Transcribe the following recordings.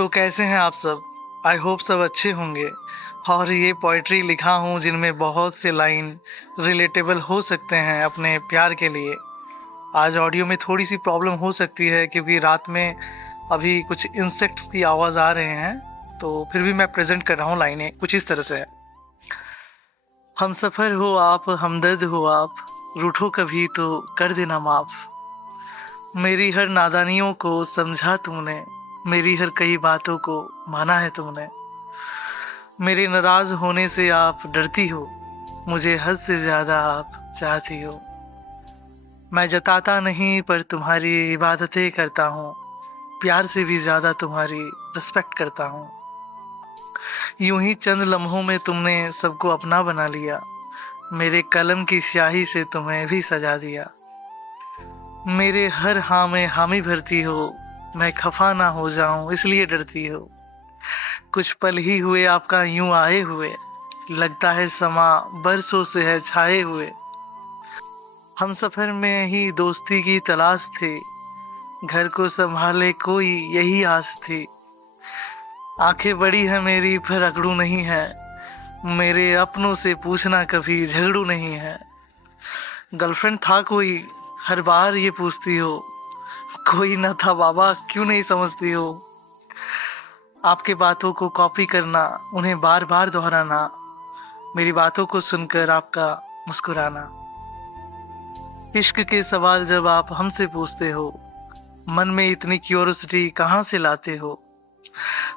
तो कैसे हैं आप सब? आई होप सब अच्छे होंगे। और ये पोइट्री लिखा हूँ जिनमें बहुत से लाइन रिलेटेबल हो सकते हैं अपने प्यार के लिए। आज ऑडियो में थोड़ी सी प्रॉब्लम हो सकती है क्योंकि रात में अभी कुछ इंसेक्ट्स की आवाज़ आ रहे हैं, तो फिर भी मैं प्रेजेंट कर रहा हूँ। लाइनें कुछ इस तरह से है। हम सफ़र हो आप, हमदर्द हो आप, रूठो कभी तो कर देना माफ़। मेरी हर नादानियों को समझा तुमने, मेरी हर कई बातों को माना है तुमने। मेरे नाराज होने से आप डरती हो, मुझे हद से ज्यादा आप चाहती हो। मैं जताता नहीं पर तुम्हारी इबादतें करता हूँ, प्यार से भी ज्यादा तुम्हारी रिस्पेक्ट करता हूँ। यूं ही चंद लम्हों में तुमने सबको अपना बना लिया, मेरे कलम की स्याही से तुम्हें भी सजा दिया। मेरे हर हाँ में हामी भरती हो, मैं खफा ना हो जाऊं इसलिए डरती हो। कुछ पल ही हुए आपका यूं आए हुए, लगता है समा बरसों से है छाए हुए। हम सफर में ही दोस्ती की तलाश थी, घर को संभाले कोई यही आस थी। आंखें बड़ी है मेरी पर अकड़ू नहीं है, मेरे अपनों से पूछना कभी झगड़ू नहीं है। गर्लफ्रेंड था कोई, हर बार ये पूछती हो, कोई न था बाबा क्यों नहीं समझती हो। आपके बातों को कॉपी करना, उन्हें बार बार दोहराना, मेरी बातों को सुनकर आपका मुस्कुराना। इश्क के सवाल जब आप हमसे पूछते हो, मन में इतनी क्यूरोसिटी कहाँ से लाते हो।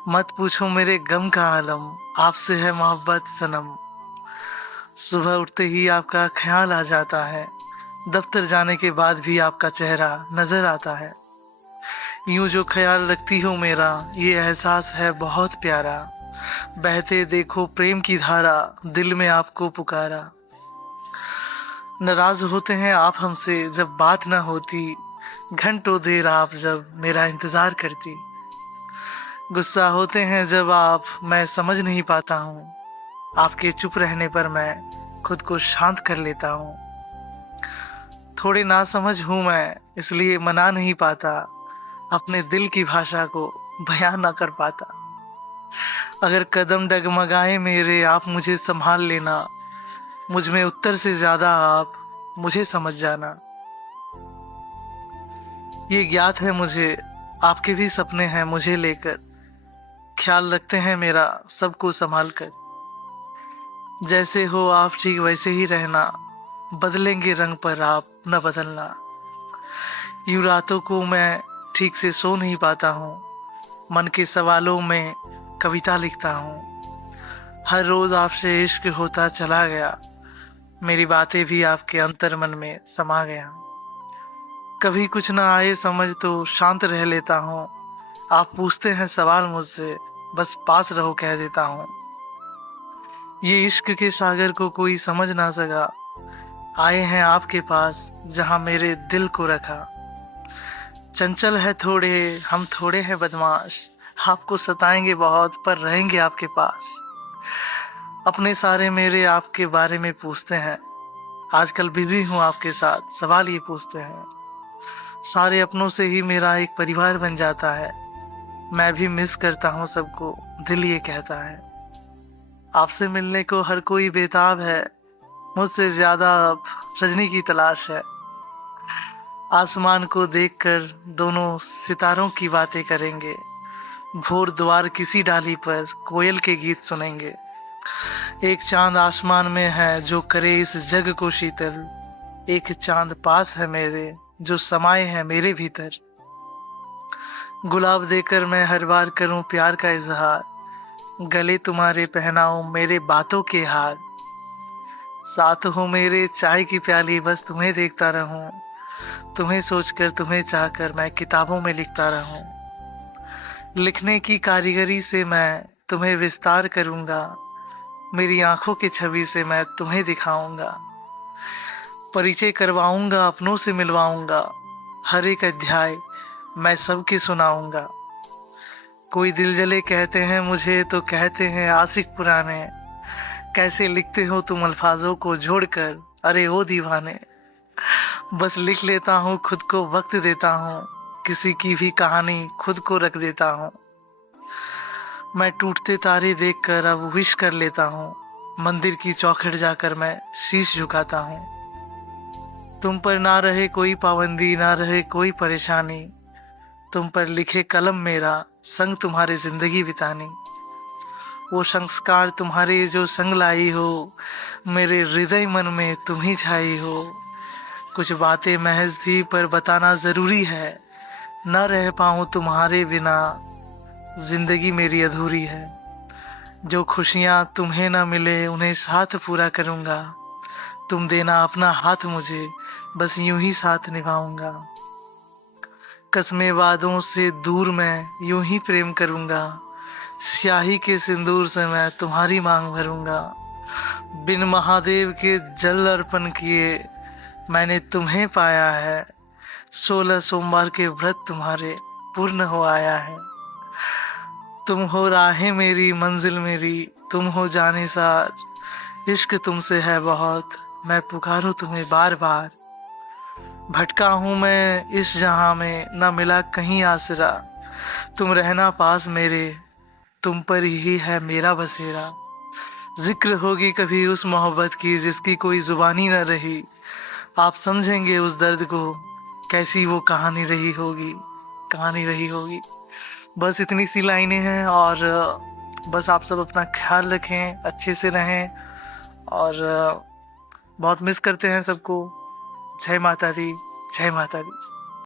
मत पूछो मेरे गम का आलम, आपसे है मोहब्बत सनम। सुबह उठते ही आपका ख्याल आ जाता है, दफ्तर जाने के बाद भी आपका चेहरा नजर आता है। यूं जो ख्याल रखती हो मेरा, ये एहसास है बहुत प्यारा। बहते देखो प्रेम की धारा, दिल में आपको पुकारा। नाराज होते हैं आप हमसे जब बात ना होती, घंटों देर आप जब मेरा इंतजार करती। गुस्सा होते हैं जब आप, मैं समझ नहीं पाता हूँ, आपके चुप रहने पर मैं खुद को शांत कर लेता हूँ। थोड़े नासमझ हूँ मैं इसलिए मना नहीं पाता, अपने दिल की भाषा को बयान ना कर पाता। अगर कदम डगमगाए मेरे आप मुझे संभाल लेना, मुझ में उत्तर से ज्यादा आप मुझे समझ जाना। ये ज्ञात है मुझे, आपके भी सपने हैं मुझे लेकर, ख्याल रखते हैं मेरा सबको संभाल कर। जैसे हो आप ठीक वैसे ही रहना, बदलेंगे रंग पर आप न बदलना। यूं रातों को मैं ठीक से सो नहीं पाता हूँ, मन के सवालों में कविता लिखता हूँ। हर रोज आपसे इश्क होता चला गया, मेरी बातें भी आपके अंतर मन में समा गया। कभी कुछ ना आए समझ तो शांत रह लेता हूँ, आप पूछते हैं सवाल मुझसे, बस पास रहो कह देता हूँ। ये इश्क के सागर को कोई समझ ना सका, आए हैं आपके पास जहां मेरे दिल को रखा। चंचल है थोड़े, हम थोड़े हैं बदमाश, आपको सताएंगे बहुत पर रहेंगे आपके पास। अपने सारे मेरे आपके बारे में पूछते हैं, आजकल बिजी हूँ आपके साथ सवाल ये पूछते हैं। सारे अपनों से ही मेरा एक परिवार बन जाता है, मैं भी मिस करता हूँ सबको, दिल ये कहता है। आपसे मिलने को हर कोई बेताब है, मुझसे ज्यादा अब रजनी की तलाश है। आसमान को देखकर दोनों सितारों की बातें करेंगे, भोर द्वार किसी डाली पर कोयल के गीत सुनेंगे। एक चांद आसमान में है जो करे इस जग को शीतल, एक चांद पास है मेरे जो समाये है मेरे भीतर। गुलाब देकर मैं हर बार करूं प्यार का इजहार, गले तुम्हारे पहनाऊं मेरे बातों के हार। साथ हो मेरे चाय की प्याली बस तुम्हें देखता रहूं, तुम्हें सोचकर तुम्हें चाहकर मैं किताबों में लिखता रहूं। लिखने की कारीगरी से मैं तुम्हें विस्तार करूंगा, मेरी आंखों की छवि से मैं तुम्हें दिखाऊंगा। परिचय करवाऊंगा अपनों से मिलवाऊंगा, हर एक अध्याय मैं सबके सुनाऊंगा। कोई दिल जले कहते हैं मुझे तो कहते हैं आशिक पुराने, कैसे लिखते हो तुम अल्फाजों को जोड़कर, अरे ओ दीवाने। बस लिख लेता हूँ खुद को वक्त देता हूँ, किसी की भी कहानी खुद को रख देता हूँ। मैं टूटते तारे देखकर अब विश कर लेता हूँ, मंदिर की चौखट जाकर मैं शीश झुकाता हूँ। तुम पर ना रहे कोई पाबंदी, ना रहे कोई परेशानी, तुम पर लिखे कलम मेरा, संग तुम्हारे जिंदगी बितानी। वो संस्कार तुम्हारे जो संग लाई हो, मेरे हृदय मन में तुम ही छाई हो। कुछ बातें महज थी पर बताना जरूरी है, न रह पाऊं तुम्हारे बिना, जिंदगी मेरी अधूरी है। जो खुशियाँ तुम्हें न मिले उन्हें साथ पूरा करूँगा, तुम देना अपना हाथ मुझे, बस यूं ही साथ निभाऊंगा। कसमें वादों से दूर मैं यूं ही प्रेम करूँगा, स्याही के सिंदूर से मैं तुम्हारी मांग भरूँगा। बिन महादेव के जल अर्पण किए मैंने तुम्हें पाया है, 16 सोमवार के व्रत तुम्हारे पूर्ण हो आया है। तुम हो राहें मेरी मंजिल मेरी, तुम हो जाने सार, इश्क तुमसे है बहुत, मैं पुकारूं तुम्हें बार बार। भटका हूं मैं इस जहां में, ना मिला कहीं आसरा, तुम रहना पास मेरे, तुम पर ही है मेरा बसेरा। जिक्र होगी कभी उस मोहब्बत की जिसकी कोई जुबानी न रही, आप समझेंगे उस दर्द को, कैसी वो कहानी रही होगी, कहानी रही होगी। बस इतनी सी लाइनें हैं और बस आप सब अपना ख्याल रखें, अच्छे से रहें और बहुत मिस करते हैं सबको। जय माता दी, जय माता दी।